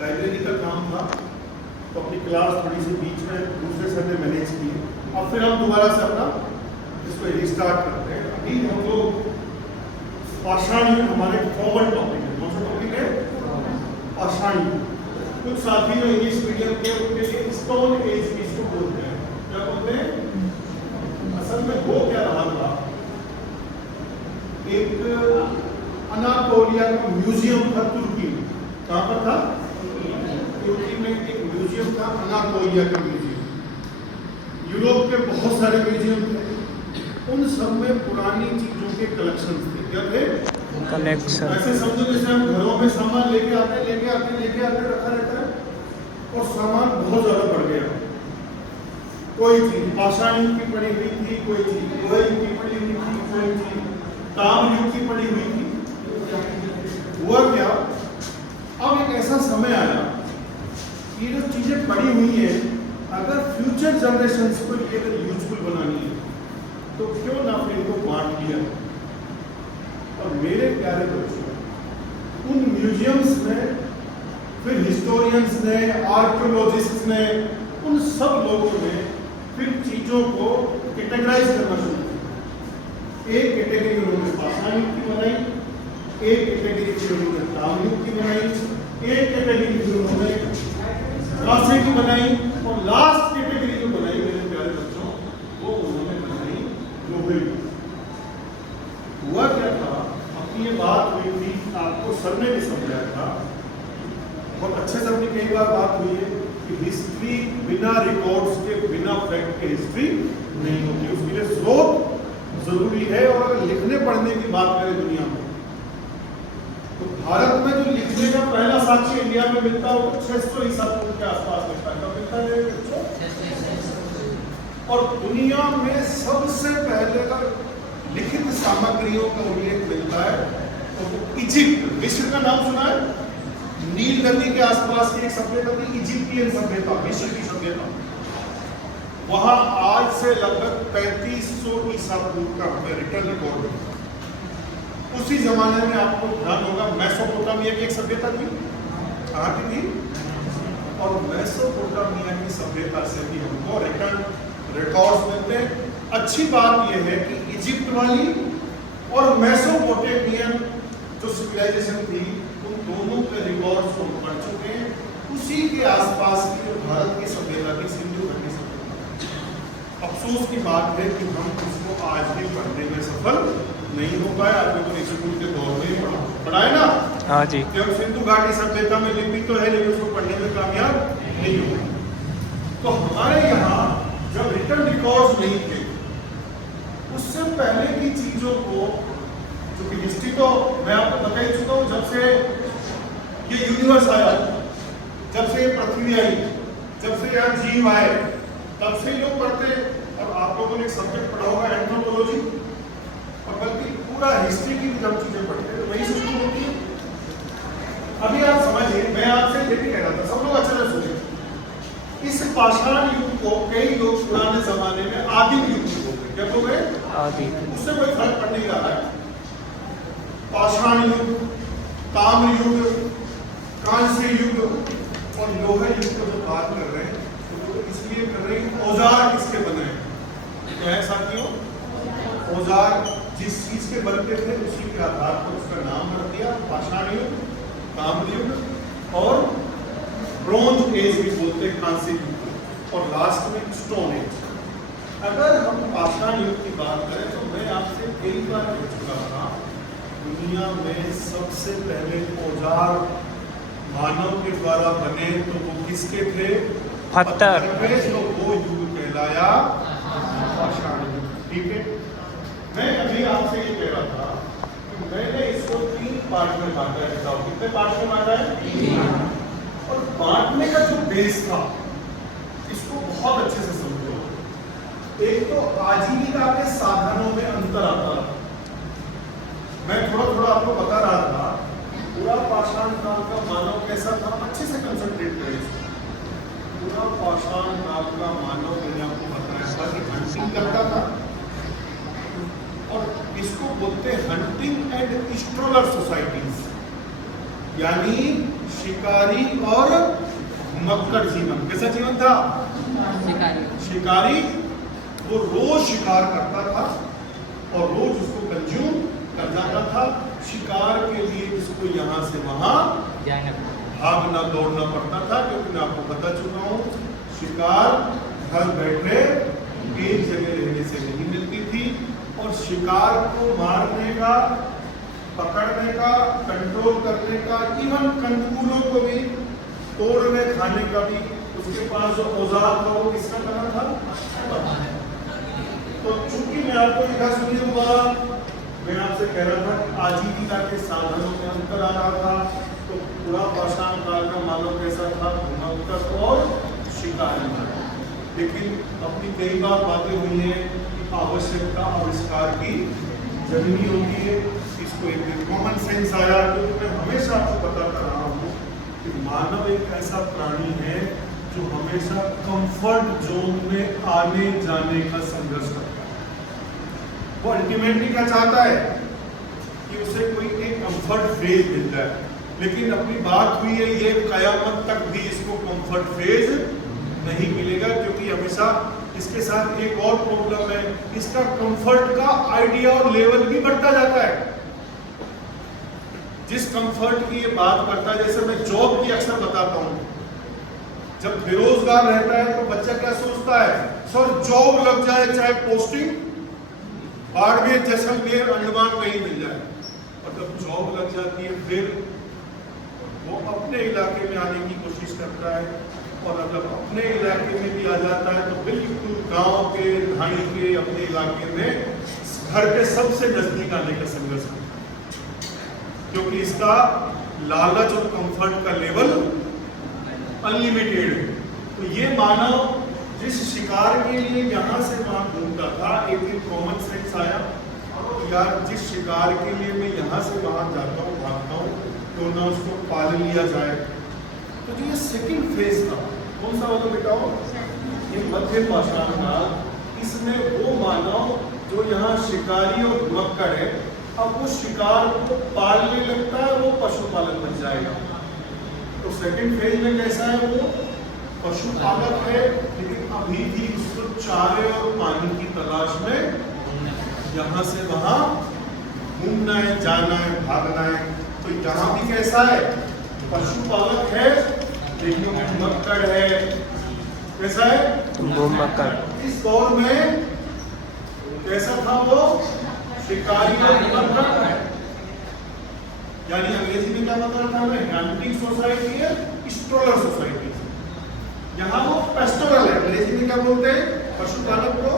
Library का काम था, तो अपनी क्लास थोड़ी सी बीच में दूसरे सर ने मैनेज की। अब फिर हम दोबारा से अपना इसको रिस्टार्ट करते हैं। अभी हम लोग पाषाण युग हमारे कॉमन टॉपिक है। कौन सा टॉपिक है? पाषाण युग। कुछ साथी जो इंग्लिश मीडियम के उनके लिए स्टोन एज भी इसको बोलते हैं। क्या बोलते हैं? असल में वो क्या रहा था, एक अनातोलिया का म्यूजियम था तुर्की में। कहाँ पर था? तुर्की में एक म्यूजियम था, अनातोलिया का म्यूजियम। यूरोप के बहुत सारे म्यूजियम थे, उन सब में पुरानी चीजों के कलेक्शन थे। क्या थे? कलेक्शन। ऐसे समझो जैसे हम घरों में सामान लेके आते रखा रहता है, और सामान बहुत ज्यादा बढ़ गया। कोई चीज पाषाण युग की पड़ी हुई थी, कोई चीज लोहे युग की पड़ी हुई थी, कोई चीज ताम युग की पड़ी हुई थी। हुआ क्या, अब एक ऐसा समय आया कि ये जो चीजें पड़ी हुई हैं, अगर फ्यूचर जनरेशन को ये अगर यूजफुल बनानी है तो क्यों ना फिर इनको बांट लिया। और मेरे प्यारे बच्चों, उन म्यूजियम्स में फिर हिस्टोरियंस ने, आर्कियोलॉजिस्ट ने, उन सब लोगों ने फिर चीजों को कैटेगराइज करना शुरू किया। एक कैटेगरी उन्होंने पाषाण युग की बनाई, एक कैटेगरी फिर उन्होंने ताम युग की बनाई, एक कैटेगरी फिर उन्होंने कांसे की बनाई, और लास्ट कैटेगरी जो बनाई मेरे प्यारे बच्चों, वो उन्होंने बनाई लोहे की। हुआ क्या था, अपनी ये बात हुई थी, आपको सर ने भी समझाया था, बहुत अच्छे से अपनी कई बार बात हुई है कि हिस्ट्री बिना रिकॉर्ड्स के, बिना फैक्ट के हिस्ट्री नहीं होती। उसके लिए स्रोत जरूरी है। और अगर लिखने पढ़ने की बात करें दुनिया में, तो भारत में जो लिखने का पहला साक्ष्य इंडिया में मिलता है वो 600 ईसा पूर्व के आसपास मिलता है। और दुनिया में सबसे पहले अगर लिखित सामग्रियों का उल्लेख मिलता है तो वो इजिप्ट, मिस्र का नाम सुना है? नील नदी के आसपास की एक सभ्यता थी, इजिप्टियन सभ्यता, मिस्र की सभ्यता। वहां आज से लगभग 3500 ईसा पूर्व का हमें रिटर्न रिकॉर्ड है। उसी जमाने में आपको ध्यान होगा मेसोपोटामिया की एक सभ्यता थी। कहाँ की थी? और मेसोपोटामिया की सभ्यता से भी हमको रिटर्न रिकॉर्ड्स मिलते हैं। अच्छी बात यह है कि इजिप्ट वाली और मेसोपोटामियन जो सिविलाइजेशन थी, उन दोनों के रिकॉर्ड्स को पढ़ चुके हैं। उसी के आसपास की जो भारत की सभ्यता थी, सिंधु घाटी सभ्यता। अफसोस की बात है कि हम उसको आज भी पढ़ने में सफल नहीं हो पाए। आपने तो स्कूल के दौर में पढ़ा है ना? हाँ जी। जब सिंधु घाटी सभ्यता में लिपि तो है, लेकिन उसको पढ़ने में कामयाब नहीं हुए। तो हमारे यहाँ जब रिटर्न रिकॉर्ड्स नहीं थे, उससे पहले की चीजों को, जो कि हिस्ट्री तो मैं आपको बता ही चुका हूँ, जब से ये यूनिवर्स आया, जब से पृथ्वी आई, जब से यहाँ जीव आए, तब से लोग पढ़ते। और आप लोगों ने एक सब्जेक्ट पढ़ा होगा एंथ्रोपोलॉजी, और बल्कि पूरा हिस्ट्री की जब चीजें पढ़ते हैं वही से शुरू होती है। अभी आप समझिए, मैं आपसे ये भी कह रहा था, सब लोग अच्छे से सुनिए। इस पाषाण युग को कई लोग पुराने जमाने में आदिम युग बोलते हैं। क्या बोल रहे? आदि। उससे कोई फर्क पड़ नहीं रहा है। पाषाण युग, ताम युग, कांस्य युग और लोहा युग को जो बात कर रहे हैं, तो इसलिए कर रहे हैं औजार किसके बने हैं? क्या है साथियों? औजार जिस चीज के बनते थे उसी के आधार पर उसका नाम रख दिया। पाषाण युग, ताम युग और ब्रोंज एज भी बोलते हैं, कांस्य युग, और लास्ट में स्टोन एज। अगर हम पाषाण युग की बात करें तो मैं आपसे कई बार कह चुका था, दुनिया में सबसे पहले औजार मानव के द्वारा बने तो वो किसके थे? पत्थर। तो वो युग कहलाया पाषाण युग। ठीक है, मैं अभी आपसे ये कह रहा था कि मैंने इसको 3 पार्ट में बांटा है। बताओ कितने पार्ट में बांटा है? और बांटने का जो बेस था, इसको बहुत अच्छे से समझो। एक तो आजीविका के साधनों में अंतर आता है। मैं थोड़ा थोड़ा आपको बता रहा था, पूरा पाषाण काल का मानव कैसा था, अच्छे से कंसंट्रेट करें। पूरा पाषाण काल का मानव मैंने आपको बताया था कि हंटिंग करता था, और इसको बोलते हैं हंटिंग एंड स्ट्रोलर सोसाइटीज। यानी शिकारी और मक्कड़ जीवन। कैसा जीवन था? शिकारी वो रोज शिकार करता था और रोज उसको कंज्यूम कर जाता था। शिकार के लिए उसको यहाँ से वहां भागना दौड़ना पड़ता था, क्योंकि मैं आपको बता चुका हूँ शिकार घर बैठे एक जगह रहने से नहीं मिलती थी। और शिकार को मारने का, पकड़ने का, कंट्रोल करने का, इवन कंदमूलों को भी तोड़ने खाने का भी उसके पास जो औजार था वो किसका बना था? तो चूंकि मैं आपको लिखा सुनिए दोबारा, मैं आपसे कह रहा था कि आजीविका के साधनों में अंतर आ रहा था। तो पूरा पाषाण काल का मानव कैसा था? घुमक्कड़ और शिकारी। लेकिन अपनी कई बार बातें हुई हैं कि आवश्यकता आविष्कार की जरूरी होती है। इसको एक कॉमन सेंस आया, क्योंकि मैं हमेशा आपको बताता रहा हूँ कि मानव एक ऐसा प्राणी है जो हमेशा कंफर्ट जोन में आने जाने का संघर्ष करता है। वो अल्टीमेटली क्या चाहता है कि उसे कोई एक कंफर्ट फेज मिल जाए, लेकिन अपनी बात हुई है ये कयामत तक भी इसको कंफर्ट फेज नहीं मिलेगा, क्योंकि हमेशा इसके साथ एक और प्रॉब्लम है, इसका कंफर्ट का आइडिया और लेवल भी बढ़ता जाता है। जिस कंफर्ट की ये बात करता है, जैसे मैं जॉब की अक्सर बताता हूं, जब बेरोजगार रहता है तो बच्चा क्या सोचता है? सर जॉब लग जाए, चाहे पोस्टिंग बाड़मेर, जैसलमेर, अंडमान कहीं मिल जाए। और जब जॉब लग जाती है फिर वो अपने इलाके में आने की कोशिश करता है, और जब अपने इलाके में भी आ जाता है तो बिल्कुल गांव के, ढाणी के, अपने इलाके में घर के सबसे नजदीक आने का संघर्ष करता है, क्योंकि इसका लालच और कंफर्ट का लेवल अनलिमिटेड है। तो ये मानव जिस शिकार के लिए यहाँ से वहां घूमता था, एक दिन कॉमन सेंस आया, यार जिस शिकार के लिए मैं यहाँ से वहां जाता हूँ, भागता हूँ, तो ना उसको पाल लिया जाए। तो जो ये सेकंड फेज था, कौन सा वाला बेटाओ? ये मध्य पाषाण काल। इसमें वो मानव जो यहाँ शिकारी और घुमक्कड़ है, अब वो शिकार को पालने लगता है, वो पशुपालक बन जाएगा। तो सेकंड फेज में कैसा है? वो पशुपालक है, लेकिन अभी भी उसको चारे और पानी की तलाश में यहाँ से वहां घूमना है, जाना है, भागना है। तो यहाँ भी कैसा है? पशुपालक है, लेकिन घुमक्कड़ है। कैसा है? घुमक्कड़। इस दौर में कैसा था वो? शिकारी और घुमक्कड़। यानी अंग्रेजी में क्या बता रहा था मैं? हंटिंग सोसाइटी है, स्ट्रोलर सोसाइटी। यहाँ वो पेस्टोरल है। अंग्रेजी में क्या बोलते हैं पशुपालक को?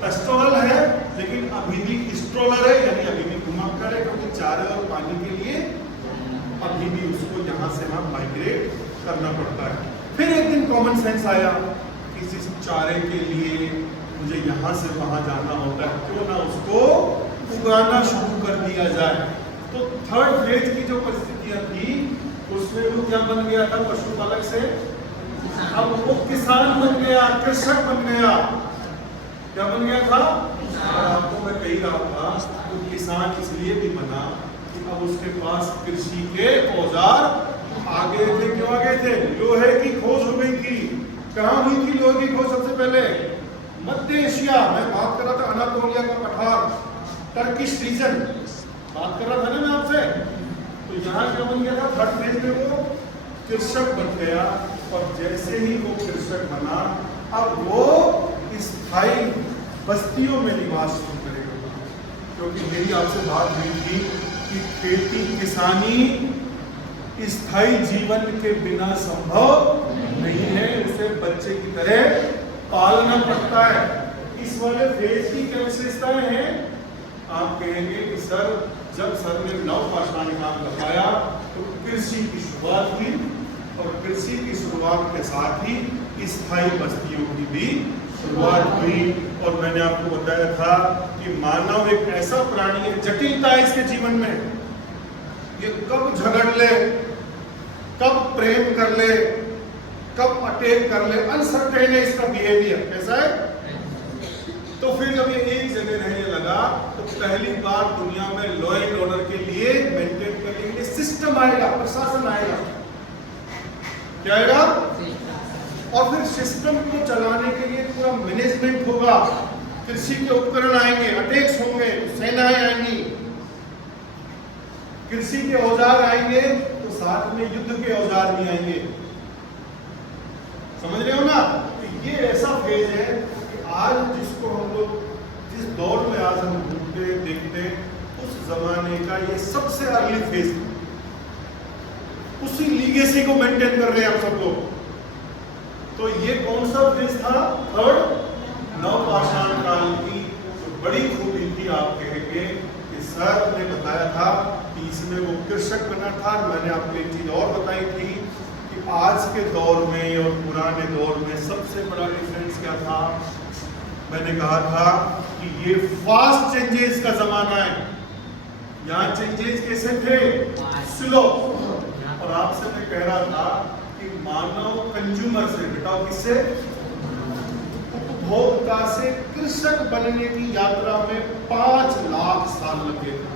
पेस्टोरल है, लेकिन अभी भी स्ट्रोलर है, यानी अभी भी घुमक्कड़ है, क्योंकि चारे और पानी के लिए अभी भी उसको यहाँ से वहां माइग्रेट करना पड़ता है। फिर एक दिन कॉमन सेंस आया, किसी चारे के लिए मुझे यहाँ से वहां जाना होता है, क्यों ना उसको उगाना शुरू कर दिया जाए। तो थर्ड फेज की जो परिस्थितियां थी, उसमें वो क्या बन गया था? पशुपालक से अब वो किसान बन गया, कृषक बन गया। क्या बन गया था? आपको मैं कही रहा था, तो किसान इसलिए भी बना कि अब उसके पास कृषि के औजार आ गए थे। क्यों आ गए थे? लोहे की खोज हो गई थी। कहाँ हुई थी लोहे की खोज सबसे पहले? मध्य एशिया। मैं बात कर रहा था अनातोलिया का पठार, टर्किश रीजन, बात कर रहा था ना मैं आपसे। तो यहाँ क्या बन गया था? थर्ड फेज में वो कृषक बन गया, और जैसे ही वो कृषक बना, अब वो स्थायी बस्तियों में निवास शुरू करेगा। क्योंकि मेरी आपसे बात हुई थी कि खेती किसानी स्थायी जीवन के बिना संभव नहीं है, उसे बच्चे की तरह पालना पड़ता है। इस वाले फेज की क्या विशेषताएं हैं? आप कहेंगे कि सर जब सर ने नव पाषाण काल बताया तो कृषि की शुरुआत हुई, और कृषि की शुरुआत के साथ ही स्थायी बस्तियों की भी शुरुआत हुई। और मैंने आपको बताया था कि मानव एक ऐसा प्राणी है, जटिलता है इसके जीवन में। ये कब झगड़ ले, कब प्रेम कर ले, कब अटैक कर ले, अनसर्टेन है इसका बिहेवियर। कैसा है? तो फिर जब ये एक जगह रहने लगा तो पहली बार दुनिया में लॉ एंड ऑर्डर के लिए मेंटेन करने के लिए सिस्टम आएगा, प्रशासन आएगा। क्या आएगा? और फिर सिस्टम को चलाने के लिए पूरा मैनेजमेंट होगा। कृषि के उपकरण आएंगे, अटैक्स होंगे, सेनाएं आएंगी, कृषि के औजार आएंगे, तो साथ में युद्ध के औजार भी आएंगे। समझ रहे हो ना? तो ये ऐसा फेज है कि आज जिसको हम लोग जिस दौर में आज हम घूमते देखते उस जमाने का ये सबसे अर्ली फेज, उसी लीगेसी को मेंटेन कर रहे हैं हम सब लोग। तो ये कौन सा फेज था? थर्ड नवपाषाण काल की जो बड़ी खूबी थी आप कहेंगे कि सर ने बताया था कि इसमें वो कृषक बना था। मैंने आपको एक चीज और बताई थी कि आज के दौर में और पुराने दौर में सबसे बड़ा डिफरेंस क्या था? मैंने कहा था कि ये फास्ट चेंजेस का जमाना है। यहाँ चेंजेस कैसे थे? स्लो। और आपसे मैं कह रहा था कि मानव कंज्यूमर से, बताओ किससे? उपभोक्ता से कृषक बनने की यात्रा में 5 लाख साल लगे थे।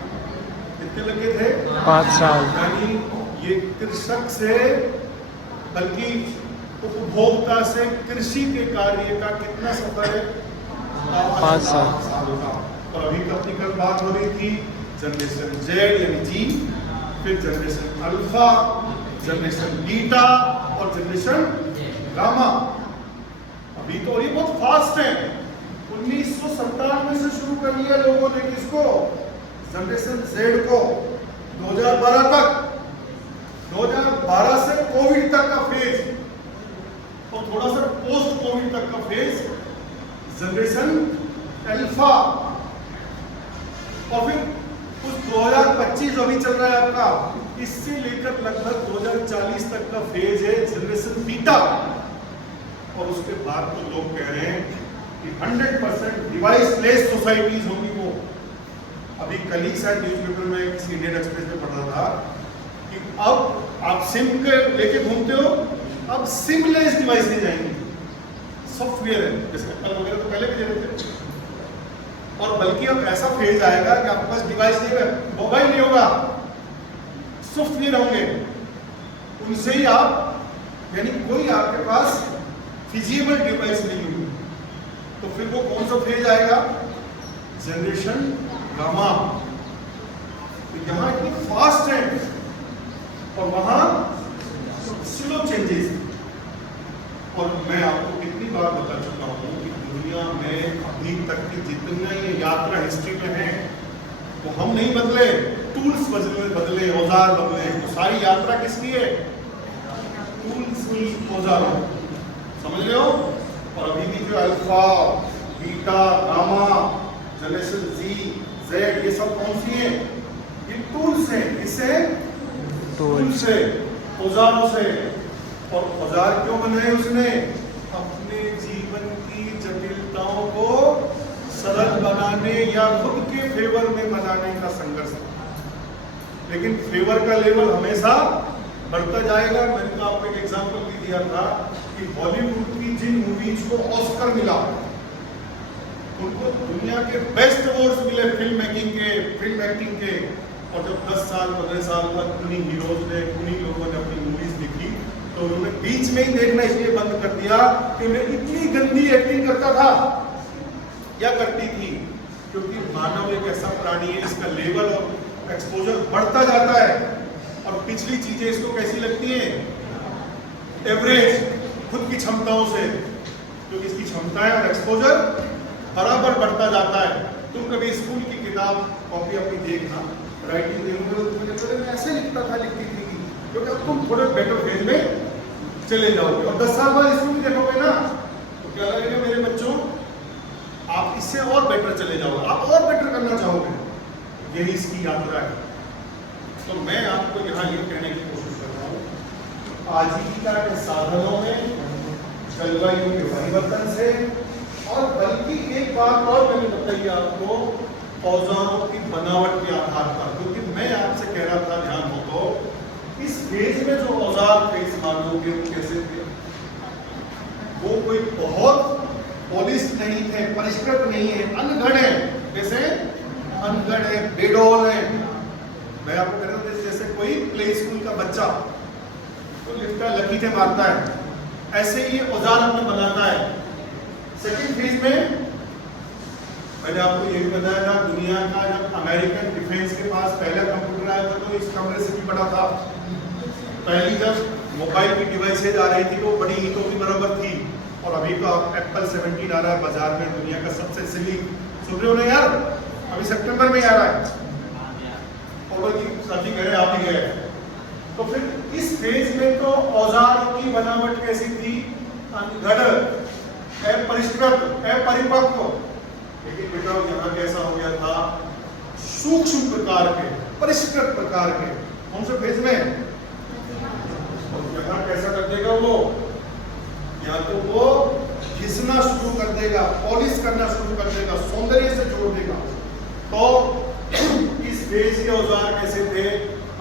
कितने लगे थे? 5 साल। यानी ये कृषक से, बल्कि उपभोक्ता से कृषि के कार्य का कितना सफर है? 5 साल का। और अभी तक की कल बात हो रही थी जनरेशन जेड यानी जी, फिर जनरेशन अल्फा, जनरेशन बीटा और जनरेशन गामा। अभी तो ये बहुत फास्ट है। 1997 से शुरू कर लिया लोगों ने किसको? जनरेशन जेड को। 2012 तक, 2012 से कोविड तक का फेज और थोड़ा सा पोस्ट कोविड तक का फेज जनरेशन अल्फा। और फिर उस 2025 अभी चल रहा है आपका, इससे लेकर लगभग 2040 तक का फेज है जनरेशन बीटा। और उसके बाद तो लोग कह रहे हैं कि 100% डिवाइस लेस सोसाइटीज होंगी। वो अभी कल ही शायद न्यूज़पेपर में किसी इंडियन एक्सप्रेस में पढ़ रहा था कि अब आप सिम के लेके घूमते हो, अब सिम लेस डिवाइस ले जाएंगे। सॉफ्टवेयर है, जैसे एप्पल वगैरह तो पहले भी दे रहे थे। और बल्कि अब ऐसा फेज आएगा कि आपके पास डिवाइस नहीं है, मोबाइल नहीं होगा, सॉफ्टवेयर होंगे, उनसे ही आप, यानी कोई आपके पास फिजिबल डिवाइस नहीं होगी। तो फिर वो कौन सा फेज आएगा? Generation gamma. तो यहाँ इतनी फास्ट है और वहां स्लो चेंजेस। और मैं आपको कितनी बार बता चुका हूं कि दुनिया में अभी तक की जितने ये यात्रा हिस्ट्री में है वो हम नहीं बदले, टूल्स बदले, औजार बदले। तो सारी यात्रा किसकी है? टूल्स, औजारों। समझ रहे हो? और अभी भी जो अल्फा, बीटा, गामा, जनरेशन जी, जेड, ये सब कौन सी है? ये टूल्स हैं। इससे टूल्स से, औजारों से। और औजार क्यों बनाए उसने? अपने जीवन की जटिलताओं को सरल बनाने या खुद के फेवर में बनाने का संघर्ष। लेकिन फेवर का लेवल हमेशा बढ़ता जाएगा। मैंने तो आपको एक एग्जांपल भी दिया था कि बॉलीवुड की जिन मूवीज को ऑस्कर मिला, उनको दुनिया के बेस्ट अवार्ड्स मिले फिल्म मेकिंग के, फिल्म एक्टिंग के। और जब 10 साल 15 साल तक उन्हीं हीरोज ने, उन्हीं लोगों ने अपनी मूवीज देखी तो उन्होंने बीच में ही देखना इसलिए बंद कर दिया कि मैं इतनी गंदी एक्टिंग करता था या करती थी। क्योंकि मानव एक ऐसा प्राणी है, इसका लेवल और एक्सपोजर बढ़ता जाता है और पिछली चीजें इसको कैसी लगती हैं? एवरेज, खुद की क्षमताओं से। क्योंकि इसकी क्षमताएं और एक्सपोजर बराबर बढ़ता जाता है। तुम कभी स्कूल की किताब कॉपी अपनी देखना, राइटिंग देखोगे, मैं ऐसे लिखता था, लिखती थी, क्योंकि अब तुम थोड़े बेटर फेज में चले जाओगे। और 10 साल बाद स्कूल देखोगे ना तो क्या लगेगा? मेरे बच्चों, आप इससे और बेटर चले जाओगे, आप और बेटर करना चाहोगे। यही इसकी यात्रा है। तो मैं आपको यहाँ ये कहने की कोशिश कर रहा हूँ, आजीविका के साधनों में, जलवायु के परिवर्तन से, और बल्कि एक बात और मैंने बताई आपको, औजारों की बनावट के आधार पर। क्योंकि मैं आपसे कह रहा था, ध्यान हो तो, इस फेज में जो औजार थे इस मानव के, वो कैसे थे? वो कोई बहुत पॉलिश नहीं थे, परिष्कृत नहीं है, अनगढ़ है। जैसे अनगढ़ है, बेडौल है। मैं आपको कह रहा हूँ जैसे कोई प्ले स्कूल का बच्चा तो लिखता है, लकीरें मारता है, ऐसे ही औजार हमने बनाता है। सेकंड फेज में मैंने आपको ये भी बताया था, दुनिया का जब अमेरिकन डिफेंस के पास पहला कंप्यूटर आया था तो इस कमरे से भी बड़ा था। पहली जब मोबाइल की डिवाइसेज आ रही थी वो बड़ी ईंटों की बराबर थी, और अभी तो एप्पल 17 आ रहा है बाजार में, दुनिया का सबसे स्लिम। सुन रहे हो ना यार, अभी सितंबर में आ रहा है, और सभी गए, आप ही गए। तो फिर इस फेज में तो औजारों की बनावट कैसी थी? अनगढ़, अपरिष्कृत, अपरिपक्व। लेकिन बेटा यहाँ कैसा हो गया था? सूक्ष्म प्रकार के, परिष्कृत प्रकार के। कौन से फेज में? और यहाँ कैसा कर देगा वो? या तो वो घिसना शुरू कर देगा, पॉलिश करना शुरू कर देगा, सौंदर्य से जोड़ देगा। तो इस फेज के औजार कैसे थे?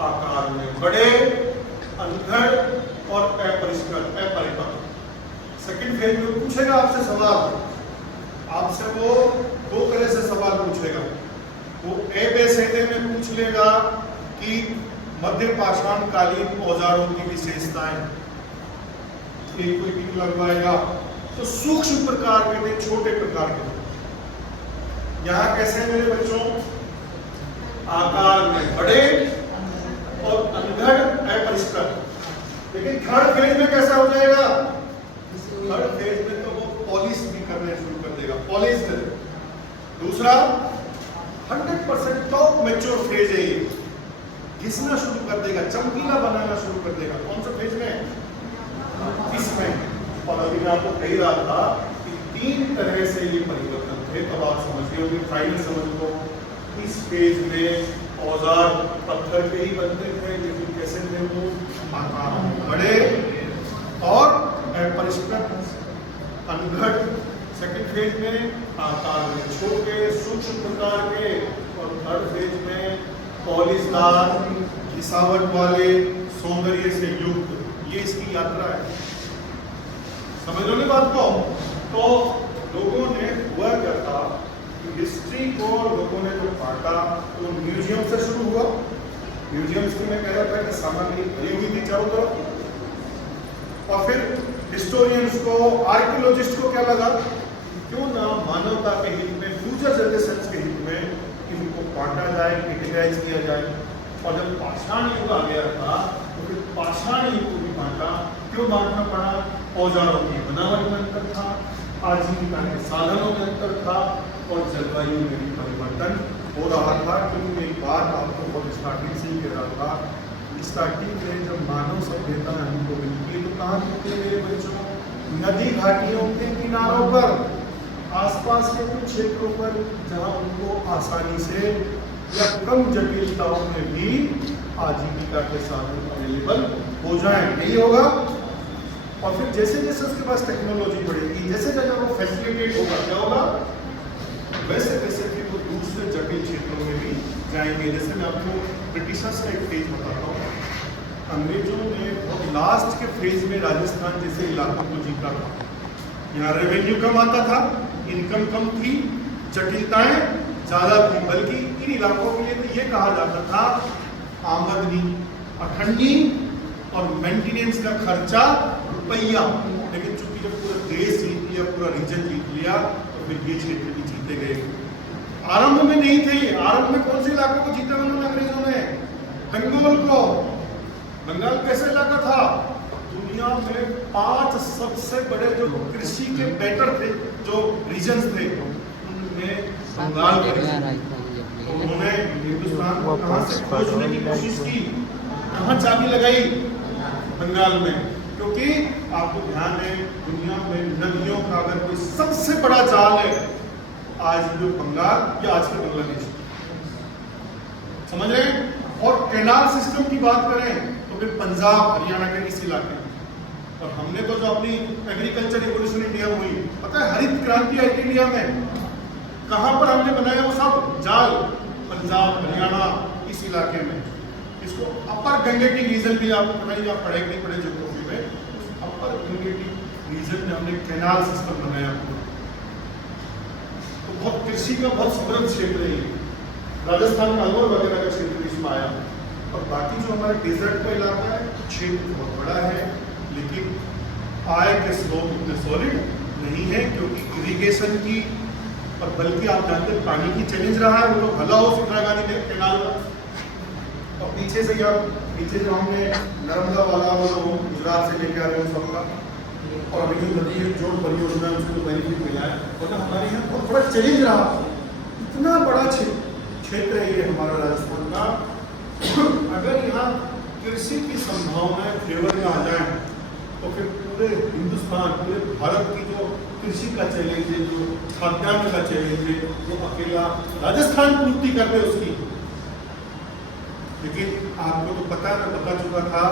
आकार में बड़े, अनगढ़ और अपरिष्कृत, अपरिपक्व। सेकंड फेज में पूछेगा आपसे सवाल, आपसे वो दो तरह से सवाल पूछेगा। वो ए बे सीधे में पूछ लेगा कि मध्य पाषाण कालीन औजारों की विशेषताएं, एक कोई टिक लगवाएगा तो सूक्ष्म प्रकार के थे, छोटे प्रकार के थे। यहाँ कैसे मेरे बच्चों? आकार में बड़े और अनगढ़, अपरिष्कृत। लेकिन थर्ड फेज में कैसा हो जाएगा? थर्ड फेज में तो वो पॉलिश भी करने शुरू कर देगा, पॉलिश्ड। दूसरा 100% टॉप मैच्योर फेज है ये, घिसना शुरू कर देगा, चमकीला बनाना शुरू कर देगा। कौन सा फेज में? इसमें। और अभी मैं आपको कह रहा था कि 3 तरह से ये परिवर्तन थे, तब आप समझ गए होंगे। फाइनल समझ लो, इस फेज में औजार पत्थर के ही बनते थे, लेकिन कैसे थे वो? आकार में बड़े और अपरिष्कृत, अनगढ़। सेकंड फेज में आकार में छोटे, सूक्ष्म प्रकार के। और थर्ड फेज में पॉलिशदार, घिसावट वाले, सौंदर्य से युक्त। ये इसकी यात्रा है, समझ लो ना बात को। तो लोगों ने हुआ क्या था कि हिस्ट्री को लोगों ने जो बांटा वो म्यूजियम से शुरू हुआ। म्यूजियम्स की मैं कह रहा था कि सामग्री भरी हुई थी चारों तरफ, और फिर हिस्टोरियंस को, आर्कियोलॉजिस्ट को क्या लगा, क्यों ना मानवता के हित में, फ्यूचर जनरेशंस के हित में इनको बांटा जाए, डिजिटाइज किया जाए। और जब पाषाण युग आ गया था तो फिर पाषाण युग को भी बांटा। क्यों बांटना पड़ा? औजारों की बनावट में अंतर था, आजीविका के साधनों में अंतर था, और जलवायु में भी परिवर्तन हो रहा था। क्योंकि एक बात आपको बहुत स्टार्टिंग से ही कह रहा था, स्टार्टिंग में जब मानव सभ्यता हमको मिलती तो कहाँ मिलती है मेरे बच्चों? नदी घाटियों के किनारों पर, आसपास के कुछ क्षेत्रों पर, जहाँ उनको आसानी से या कम जटिलताओं में भी आजीविका के साधन अवेलेबल हो जाए, यही होगा। और फिर जैसे जैसे उसके पास टेक्नोलॉजी बढ़ेगी, जैसे जैसे वो फैसिलिटेट होगा, क्या होगा? वैसे वैसे फिर वो दूसरे जटिल क्षेत्रों में भी जाएंगे। जैसे मैं आपको ब्रिटिशर्स का एक फेज बताता हूँ। अंग्रेजों ने बहुत लास्ट के फेज में राजस्थान जैसे इलाकों को जीता था। यहाँ रेवेन्यू कम आता था, इनकम कम थी, जटिलताएं ज़्यादा थी, बल्कि इन इलाकों के लिए तो ये कहा जाता था आमदनी अठन्नी और मेंटेनेंस का खर्चा रुपया। लेकिन चूंकि जब पूरा देश जीत लिया, पूरा रीजन जीत लिया, तो फिर ये क्षेत्र भी जीते गए। आरंभ में नहीं थे, आरंभ में कौन से इलाकों को जीता उन्होंने? अंग्रेजों ने बंगाल को। बंगाल कैसा इलाका था? दुनिया में 5 सबसे बड़े जो कृषि के बेटर थे, जो रीजन्स थे, उनमें बंगाल के तो उन्होंने हिंदुस्तान को कहाँ से खोजने की कोशिश की, कहाँ चाबी लगाई? बंगाल में। क्योंकि आपको ध्यान है, दुनिया में नदियों का अगर कोई सबसे बड़ा जाल है आज जो बंगाल या आज के बांग्लादेश, समझ रहे हैं? और कैनाल सिस्टम की बात करें तो फिर पंजाब, हरियाणा के इस इलाके में। और हमने तो जो अपनी एग्रीकल्चर रिवोल्यूशन इंडिया में हुई, पता है हरित क्रांति आई थी इंडिया में, कहाँ पर हमने बनाया वो सब जाल? पंजाब, हरियाणा, इस इलाके में। इसको अपर गंगेटिक रीजन भी आपको पता ही, आप पढ़े नहीं पढ़े ज्योग्राफी में, अपर गंगेटिक रीजन में हमने कैनाल सिस्टम बनाया। बहुत कृषि का बहुत समृद्ध क्षेत्र है ये। राजस्थान का अलवर वगैरह का क्षेत्र इसमें आया। और बाकी जो हमारे डेजर्ट का इलाका है, क्षेत्र बहुत बड़ा है, लेकिन आय के स्रोत उतने सॉलिड नहीं है, क्योंकि इरिगेशन की और बल्कि आप जानते हैं पानी की चैलेंज रहा है। वो लोग भला हो इंदिरा गांधी कैनाल का, और पीछे से या पीछे जो हमने नर्मदा वाला वो गुजरात से लेके आ रहे हैं सबका, और अभी जो नदी है जोड़ परियोजना है उसको बेनिफिट मिला है, और हमारे यहाँ बहुत बड़ा चैलेंज रहा। इतना बड़ा क्षेत्र है ये हमारा राजस्थान का। अगर यहाँ कृषि की संभावनाएं फेवर में आ जाए तो फिर पूरे हिंदुस्तान, पूरे भारत की जो कृषि का चैलेंज है, जो खाद्यान्न का चैलेंज है, वो अकेला राजस्थान पूर्ति कर दे उसकी। लेकिन आपको तो पता है, मैं बता चुका था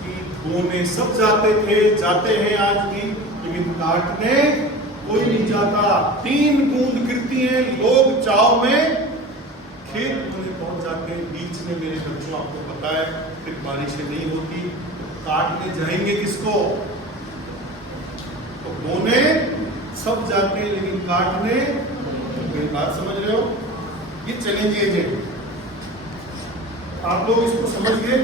कि बोने सब जाते हैं आज भी, लेकिन काटने कोई नहीं जाता। 3 बूंद गिरती हैं, लोग चाव में खेत में पहुंच जाते हैं। बीच में मेरे बच्चों आपको पता है फिर बारिशें नहीं होती, तो काटने जाएंगे किसको? तो बोने सब जाते हैं, लेकिन काटने, मेरी बात समझ रहे हो? ये चैलेंजेज है। आप लोग इसको समझ गए।